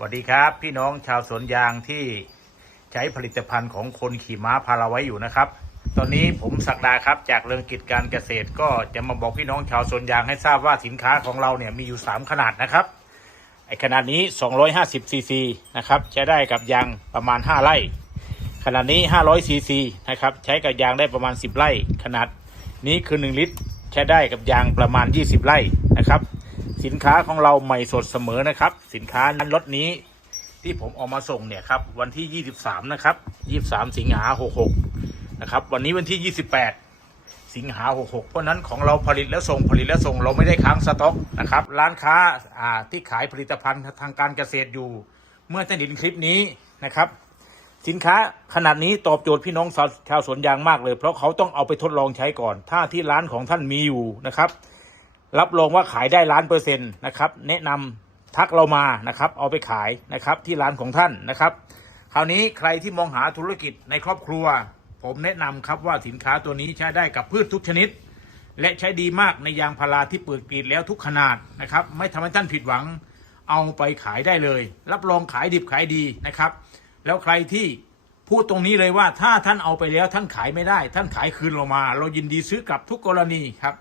สวัสดีครับพี่น้องชาวสวนยางที่ใช้ผลิตภัณฑ์ของคนขี่ม้าพาราไว้อยู่นะครับ ตอนนี้ผมศักดาครับจากเรื่องกิจการเกษตรก็จะมาบอกพี่น้องชาวสวนยางให้ทราบว่าสินค้าของเราเนี่ยมีอยู่ 3 ขนาดนะครับไอขนาดนี้ 250ซีซีนะครับใช้ได้กับยางประมาณ 5 ไร่ ขนาดนี้ 500ซีซีนะครับใช้กับยางได้ประมาณ 10 ไร่ ขนาดนี้คือ 1 ลิตร ใช้ได้กับยางประมาณ 20 ไร่นะครับ สินค้าของเราใหม่สดเสมอนะครับ สินค้านั้นรถนี้ที่ผมเออกมาส่งเนี่ยครับวันที่ 23 นะครับ 23 สิงหา66 นะครับ วันนี้วันที่ 28 สิงหา66 เพราะนั้นของเราผลิตแล้วส่งผลิตแล้วส่งเราไม่ได้ค้างสต็อกนะครับ ร้านค้าอ่าที่ขายผลิตภัณฑ์ทางการเกษตรอยู่ เมื่อท่านเห็นคลิปนี้นะครับสินค้าขนาดนี้ตอบโจทย์พี่น้องชาวสวนยางมากเลย เพราะเขาต้องเอาไปทดลองใช้ก่อน ถ้าที่ร้านของท่านมีอยู่นะครับ รับรองว่าขายได้ล้านเปอร์เซ็นต์นะครับแนะนำทักเรามานะครับเอาไปขายนะครับที่ร้านของท่านนะครับ คราวนี้ใครที่มองหาธุรกิจในครอบครัว ผมแนะนำครับว่าสินค้าตัวนี้ใช้ได้กับพืชทุกชนิด และใช้ดีมากในยางพาราที่เปิดกรีดแล้วทุกขนาดนะครับ ไม่ทำให้ท่านผิดหวังเอาไปขายได้เลย รับรองขายดิบขายดีนะครับ แล้วใครที่พูดตรงนี้เลยว่าถ้าท่านเอาไปแล้วท่านขายไม่ได้ ท่านขายคืนเรามา เรายินดีซื้อกลับทุกกรณีครับ